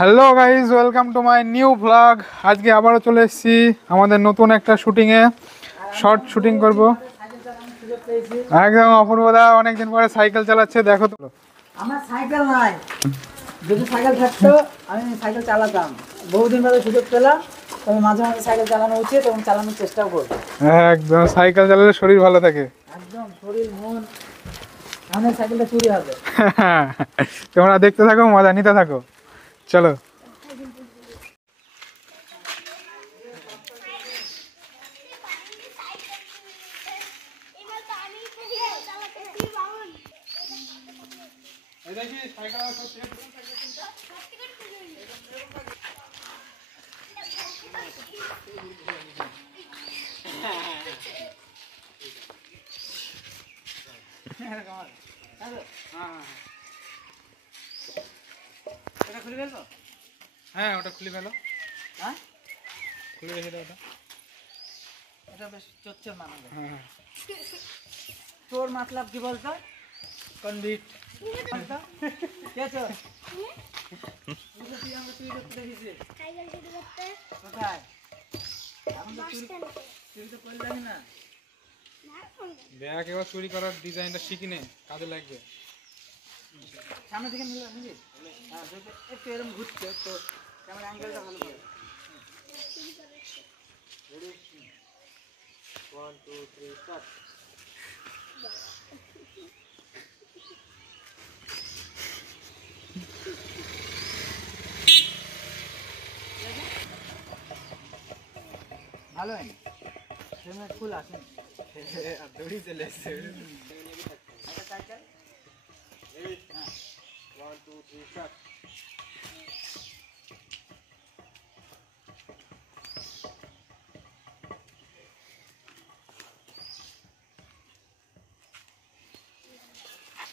Hello guys, welcome to my new blog. আজকে আবারও চলে এসেছি আমাদের নতুন একটা শুটিংয়ে, শর্ট শুটিং করব। একদম অপূর্বদা অনেকদিন পরে সাইকেল চালাচ্ছে, দেখো তো। আমার সাইকেল নাই, যদি সাইকেল থাকতো আমি সাইকেল চালাতাম। বহুদিন পরে সুযোগ পেলাম, তবে মাঝে মাঝে সাইকেল চালানো উচিত এবং চালানোর চেষ্টাও করবো। একদম সাইকেল চালালে শরীর ভালো থাকে। একদম শরীর মন, আমার সাইকেলটা চুরি হবে। তোমরা দেখতে থাকো, মজা নিতে থাকো, চলো। হ্যাঁ, ওটা খুলে ফেলো। হ্যাঁ, খুলে রেখে দাও ওটা। এটা বেশ চচ্চর মানাবে। হ্যাঁ, তোর মতলব কি বলতো? কনভিট। কে চোর? তুই আমাকে চুরি করতে দেখেছিস? কোথায়? আমি তো চুরি তো করলামই না। ব্যাগ এবার চুরি করার ডিজাইনটা শিখি নে, কাজে লাগবে। সামনে থেকে নিলাম নাকি? হ্যাঁ, একটু এরকম ঘুরছে তো, ক্যামেরা অ্যাঙ্গেলটা ভালো করে। Ready, 1 2 3 start. ভালো হয়নি, হেলমেট ফুল আসেন। দড়ি চলে এসছে। একটা সাইকেল। রেডি, হ্যাঁ, 1 2 3 স্টার্ট।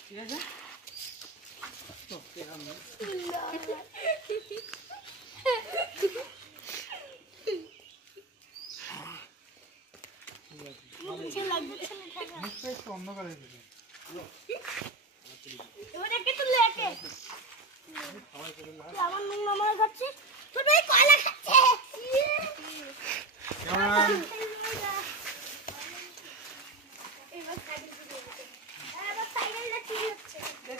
ঠিক আছে তো, নিশ্চয়ই একটু অন্ধকার হয়ে গেছে।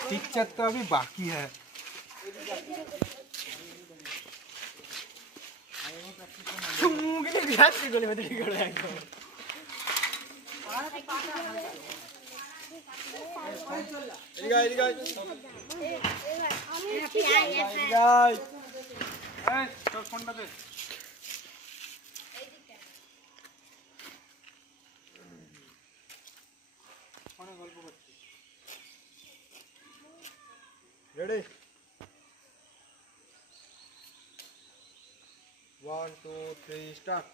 पिक्चर तो अभी बाकी है। Ready? 1 2 3 start.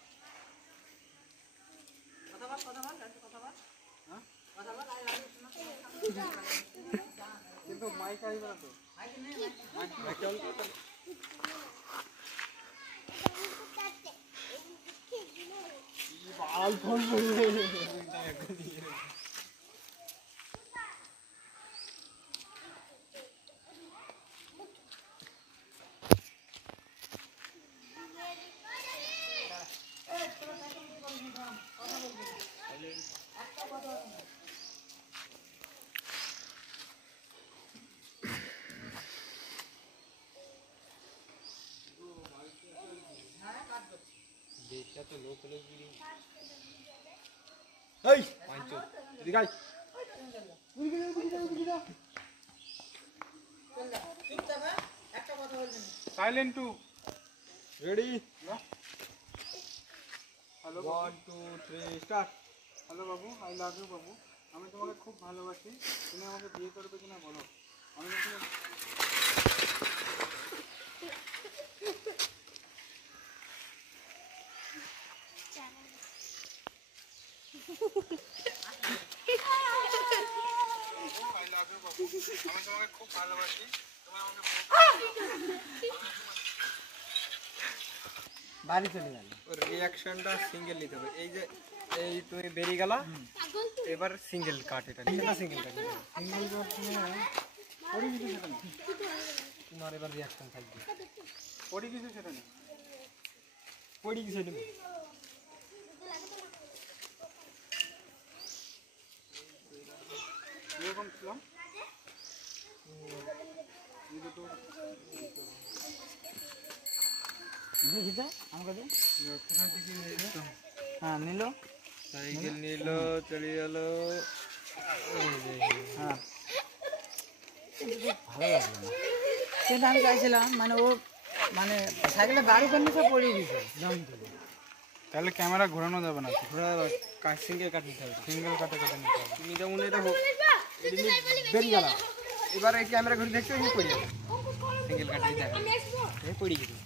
কিন্তু মাইক আসবে না তো। দেশটা তো লোক হলো গিরি। এই পাঁচো এদিকে আয়। Silent too. Ready? Hello 1 2 3 start. Hello बाबू, आई लव यू बाबू। আমি তোমাকে খুব ভালোবাসি, তুমি আমাকে বিয়ে করবে কিনা বলো। আমি তোমাকে খুব ভালোবাসি, তুমি আমাকে বাড়ি চলে গেল। ওর রিঅ্যাকশনটা সিঙ্গেল নিতে হবে। এই যে এই তুমি বেরিয়ে গেলা, এবার সিঙ্গেল কাট। এটা সিঙ্গেল কাট। সিঙ্গেল জব তুমি তোমার এবার রিয়াকশন থাকবে। পড়ি কিছু সেটা নেই। পড়ি কিছু নেই। এরকম ছিলাম দেখি তো আমাকে দে। কোথা থেকে নিয়ে এসেছিলাম? হ্যাঁ নিল। সাইকেল নিল, চলে গেল। হ্যাঁ ভালো লাগলো না, কিন্তু আমি চাইছিলাম মানে ও মানে সাইকেলটা বাড়ি করে সব পড়িয়ে দিয়েছে দম তুলে। তাহলে ক্যামেরা ঘোরানো যাবে না, ঘোরা সিঙ্গেল কাট নিতে হবে। সিঙ্গেল কাটে কাটে নিতে হবে। তুমি যেমন এটা বেরিয়ে গেল, এবার এই ক্যামেরা ঘুরে দেখছো আমি পড়ে যাবে। সিঙ্গেল কাট দিতে হবে, এই পড়ে গেছে।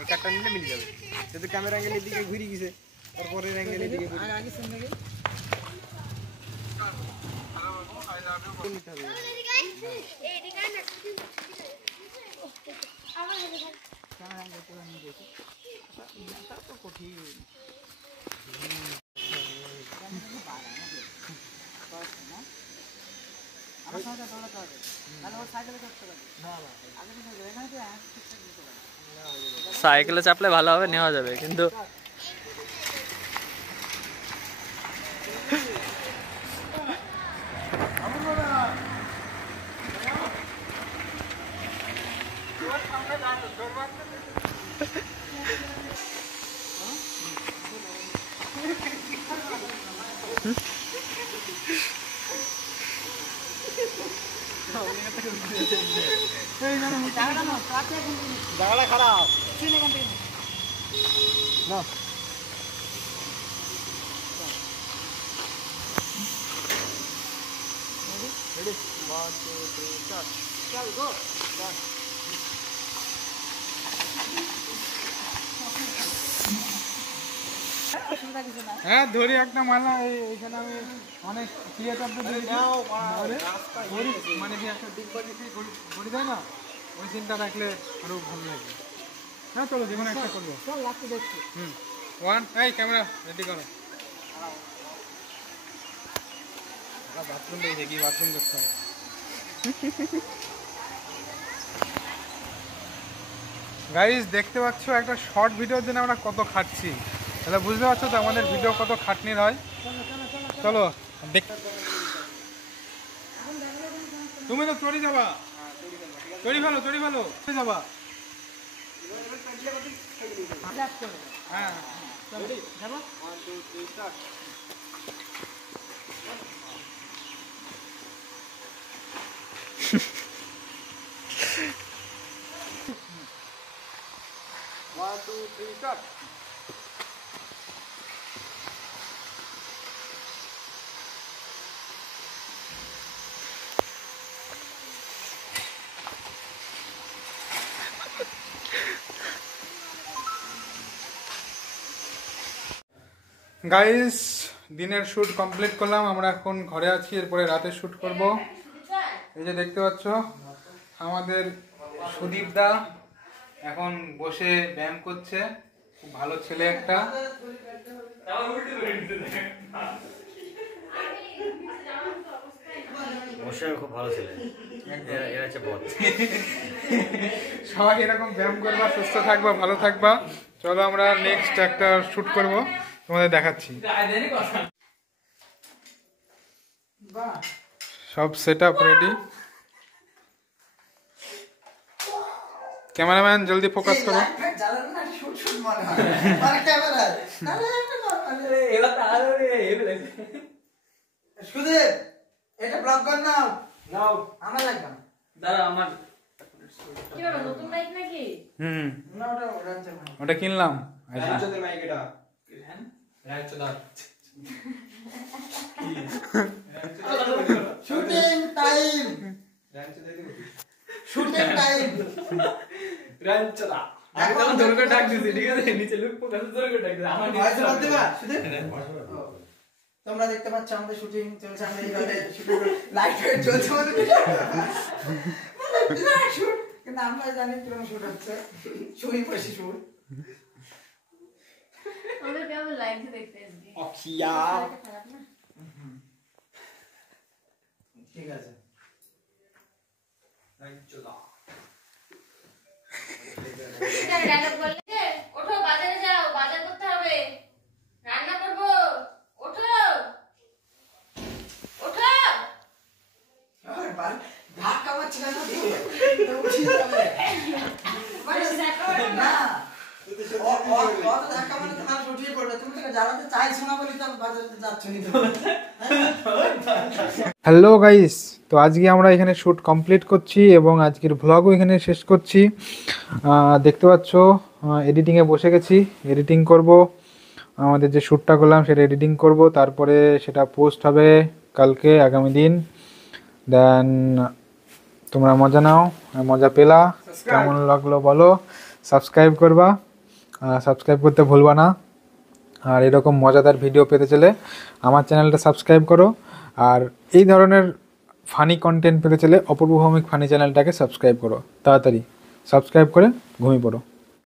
এই কাটটা নিলে মিলে যাবে। যেহেতু ক্যামেরা অ্যাঙ্গেলের দিকে ঘুরে গেছে, তারপরের অ্যাঙ্গেলের দিকে ঘুরে আগে শুন দেখি। নিতে হবে। ক্যামেরা আগে পুরো নিয়ে দেখি। তা তো কঠিন। আমার সঙ্গে দৌড়াতে হবে, তাহলে ওর সাইকেলে চড়তে পারবে। আগে পিছনে যাবে, এখানে তো ঠিকঠাক দিতে পারবে। সাইকেলে চাপলে ভালো হবে, নেওয়া যাবে, কিন্তু জায়গাটা খারাপ। হ্যাঁ ধরি একটা মালা, এইখানে আমি অনেক ক্রিয়েটারদের মানে কি একটা ডিব্বা দিয়ে ঘড়ি দেয় না, ওই সিনটা রাখলে আরো ভালো লাগবে। হ্যাঁ চলো যে কোনো একটা করবো। চল লাগতে দেখছি। ওয়ান, এই ক্যামেরা রেডি করো। বাথরুম পেয়েছে, কি বাথরুম করতে হবে। গাইস দেখতে পাচ্ছ একটা শর্ট ভিডিওর জন্য আমরা কত খাটছি, তাহলে বুঝতে পারছো তো আমাদের ভিডিও কত খাটনির হয়। চলো দেখ, তুমি তো চড়ি যাবা, চড়ি ভালো যাবা। হ্যাঁ যাবো। গাইস দিনের শ্যুট কমপ্লিট করলাম, আমরা এখন ঘরে আছি, এরপরে রাতে শ্যুট করব। এই যে দেখতে পাচ্ছ আমাদের সুদীপ দা এখন বসে ব্যায়াম করছে, খুব ভালো ছেলে একটা। অবশ্যই খুব ভালো ছেলে, এরা হচ্ছে বট। সবাই এরকম ব্যায়াম করবা, সুস্থ থাকবা, ভালো থাকবা। চলো আমরা নেক্সট একটা শ্যুট করব, তোমাদের দেখাচ্ছি। সব সেট আপ রেডি। ক্যামেরাম্যান জলদি ফোকাস করো। সুদেব এটা ব্লক কর নাও। নাও আমার লাগবে না। দাঁড়া আমার কি ব্যাপার, নতুন মাইক নাকি? না ওটা রাঞ্চের ভাই। ওটা কিনলাম। রাজ্যদের মাইক এটা। Shooting time, shooting time. রাঞ্চদা আমি তো জোর করে ডাক দিছি, ঠিক আছে, নিচে লুক ফোকাস জোর করে ডাক দিছি আমার ভয়েস বাদ দেবা সুদেব। তোমরা দেখতে পাচ্ছ আমাদের শুটিং চলছে, আমরা এইভাবে শুটিং লাইট ফাইট চলছে আমাদের শুট, কিন্তু আমরা জানি কিরকম শুট হচ্ছে। শুই পড়ছি শুট। আমাদের কেমন লাগছে দেখতে আজকে? অখিয়া খারাপ না? ঠিক আছে। রাজ্যদা ডায়লগ বললে ওঠো বাজারে যাও, বাজার করতে হবে, রান্না করবো, ওঠো ওঠো। ধাক্কা মারছি না তো, উঠিয়ে যাবে। না, অত ধাক্কা মারলে তো মানুষ উঠিয়ে পড়বে। তুমি তো জ্বালাতে চাইছো না বলি তো বাজারে যাচ্ছ নি তুমি। হ্যালো গাইস, তো আজকে আমরা এখানে শ্যুট কমপ্লিট করছি এবং আজকের ভ্লগও এখানে শেষ করছি। দেখতে পাচ্ছ এডিটিংয়ে বসে গেছি, এডিটিং করব। আমাদের যে শ্যুটটা করলাম সেটা এডিটিং করব, তারপরে সেটা পোস্ট হবে কালকে, আগামী দিন। দেন তোমরা মজা নাও, মজা পেলা, কেমন লাগলো বলো, সাবস্ক্রাইব করবা, সাবস্ক্রাইব করতে ভুলবা না। আর এরকম মজাদার ভিডিও পেতে চলে আমার চ্যানেলটা সাবস্ক্রাইব করো। আর এই ধরনের ফানি কন্টেন্ট পেতে চলে অপূর্ব ভৌমিক ফানি চ্যানেলটাকে সাবস্ক্রাইব করো। তাড়াতাড়ি সাবস্ক্রাইব করে ঘুমিয়ে পড়ো।